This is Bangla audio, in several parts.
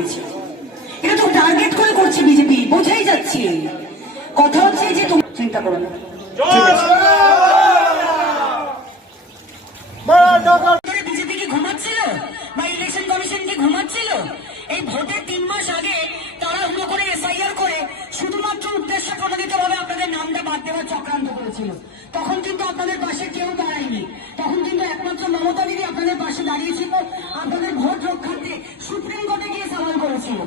দিয়েছে। এটা তো টার্গেট করে করছে বিজেপি, বোঝাই যাচ্ছে। কথা হচ্ছে যে তুমি চিন্তা করো না, বিজেপি কি ঘুমাচ্ছিল বা ইলেকশন কমিশন কি ঘুমাচ্ছিল? এই ভোটের 3 মাস আগে তারা হুড়ো করে এসআইআর করে শুধুমাত্র উদ্দেশ্য প্রণোদিত ভাবে আপনাদের নামটা বাদ দেওয়ার চক্রান্ত করেছিল। তখন কিন্তু আপনাদের পাশে কেউ দাঁড়ায়নি, তখন কিন্তু একমাত্র মমতা দিদি আপনাদের পাশে দাঁড়িয়েছিল, আপনাদের ভোট রক্ষার্থে সুপ্রিম কোর্টে গিয়ে সওয়াল করেছিল।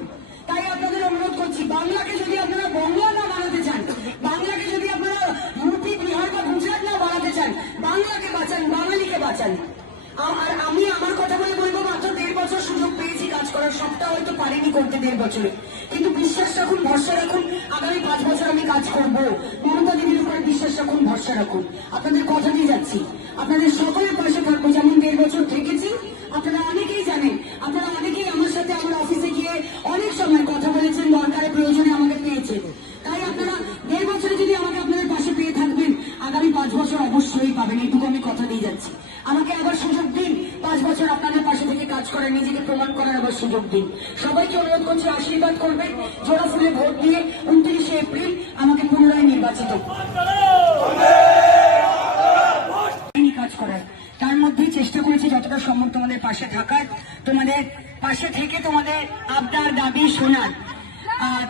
তাই আপনাদের অনুরোধ করছি, বাংলাকে যদি আপনারা বাংলা না বানাতে চান, বাংলাকে যদি আপনারা ইউপি, বিহার বা গুজরাট না বানাতে চান, বাংলাকে বাঁচান, বাঙালিকে বাঁচান। আর আমি আমার কথা বলে বলবো, মাত্র 1.5 বছর সুযোগ পেয়েছি কাজ করার, সবটা হয়তো পারিনি করতে 1.5 বছরে, কিন্তু বিশ্বাস রাখুন, ভরসা রাখুন, আগামী 5 বছর আমি কাজ করব। মমতা দিদির উপরে বিশ্বাস রাখুন, ভরসা রাখুন, আপনাদের কথা দিয়ে যাচ্ছি, আপনাদের সকলের পাশে থাকবো। যেমন 1.5 বছর থেকেছি, আপনারা অনেকেই জানেন, আপনারা অনেকেই আমার সাথে আমার অফিসে গিয়ে অনেক সময় কথা বলেছেন, দরকারে প্রয়োজনে আমাকে পেয়েছেন। তাই আপনারা 1.5 বছরে যদি আমাকে আপনাদের পাশে পেয়ে থাকবেন, আগামী 5 বছর অবশ্যই পাবেন, এইটুকু আমি কথা দিয়ে যাচ্ছি। আমাকে আবার সুযোগ দিন, 5 বছর আপনাদের পাশে থেকে কাজ করার, নিজেকে প্রমাণ করার আবার সুযোগ দিন। সবাইকে অনুরোধ করছি, আশীর্বাদ করবেন, জোড়া ফুলে ভোট দিয়ে 29শে এপ্রিল আমাকে পুনরায় নির্বাচিত কাজ করার। তার মধ্যেই চেষ্টা করেছি যতটা সম্ভব তোমাদের পাশে থাকার, তোমাদের পাশে থেকে তোমাদের আবদার দাবি শোনার। আর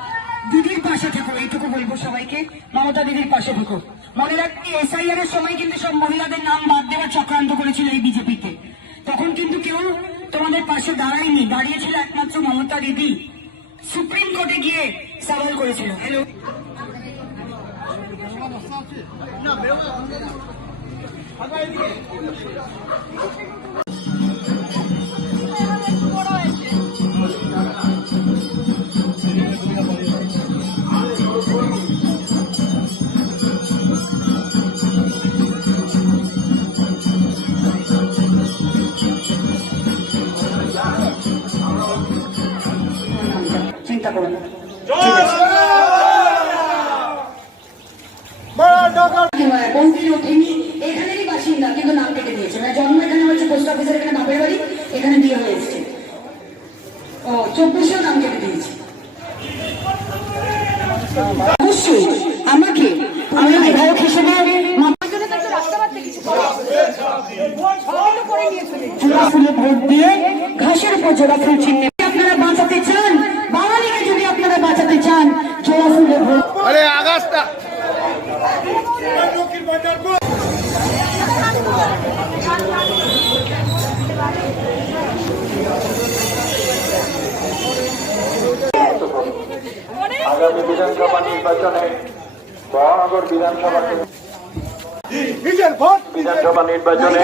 দিদির পাশে থেকো, এইটুকু বলবো সবাইকে, মমতা দিদির পাশে থেকো। মনে রাখছি, এসআইআর এর সময় কিন্তু সব মহিলাদের নাম বাদ দেওয়ার চক্রান্ত করেছিল এই বিজেপিতে, তখন কিন্তু কেউ তোমাদের পাশে দাঁড়ায়নি, দাঁড়িয়েছিল একমাত্র মমতা দিদি, সুপ্রিম কোর্টে গিয়ে সওয়াল করেছিল। হ্যালো, চিন্তা করো না, এখানেরই বাসিন্দা, কিন্তু নাম কেটে দিয়েছে। মানে জন্ম এখানে হচ্ছে, পোস্ট অফিসের এখানে বাপের বাড়ি, এখানে বিয়ে হয়ে এসছে। ও 24-এও নাম কেটে দিয়েছে। অবশ্যই আমাকে, আমি বিধায়ক হিসেবে জোড়া ফুলে ভোট দিয়ে ঘাসের উপর জোড়া ফুল চিহ্নে আপনারা বাঁচাতে চান, বাঙালিকে যদি আপনারা বাঁচাতে চান, জোড়া ফুলে ভোট। আগামী বিধানসভা নির্বাচনে মহানগর বিধানসভা নির্বাচনে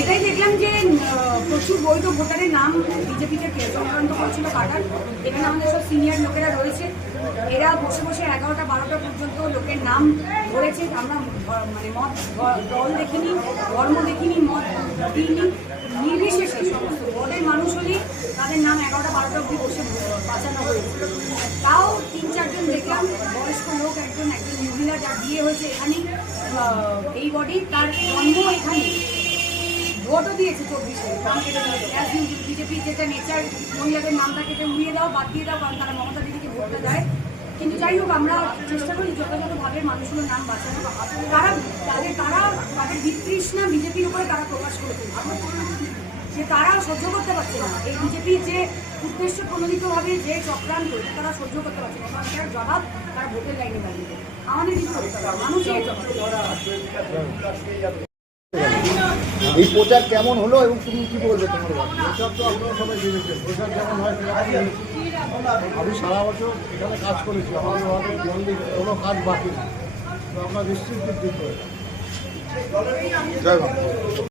এটাই দেখলাম যে প্রচুর বৈধ ভোটারের নাম বিজেপিতে চক্রান্ত করছিল কাটার। এখানে আমাদের সব সিনিয়র লোকেরা রয়েছে, এরা বসে বসে 11টা-12টা পর্যন্ত লোকের নাম ধরেছে। আমরা মানে মত দল দেখিনি, ধর্ম দেখিনি, মত দিইনি, নির্বিশেষে সমস্ত ভোটের মানুষ হলেই তাদের নাম 11টা-12টা অবধি বসে বাঁচানো হয়েছে। তাও 3-4 জন দেখলাম, বয়স্ক লোক, একজন মহিলা যার বিয়ে হয়েছে এখানেই, এই বডি, তার জন্ম এখানে, ভোটও দিয়েছে 24-এ, নাম কেটে দিয়েছে। বিজেপি যেটা নেচার, মহিলাদের নামটা কেটে উড়িয়ে দাও, বাদ দিয়ে দাও, কারণ তারা মমতা দিদিকে ভোটটা দেয়। কিন্তু যাই হোক, আমরা চেষ্টা করি যথাযথভাবে মানুষগুলোর নাম বাঁচানো। তাদের বিতৃষ্ণা বিজেপির উপরে তারা প্রকাশ করে যে তারা সহ্য করতে পারছে না, এই বিজেপির যে উদ্দেশ্য প্রণোদিতভাবে যে চক্রান্ত, তারা সহ্য করতে পারছে না। তার জবাব তারা ভোটের লাইনে দাঁড়িয়ে আমাদের কিছু মানুষই এই প্রচার কেমন হলো এবং তুমি কি বলবে তোমার? প্রচার তো আপনারা সবাই জেনেছেন, প্রচার কেমন হয় আমি সারা বছর এখানে কাজ করেছি, আমাদের কোনো কাজ বাকি নেই, তো আমরা নিশ্চিত দিতে জয় বাংলা।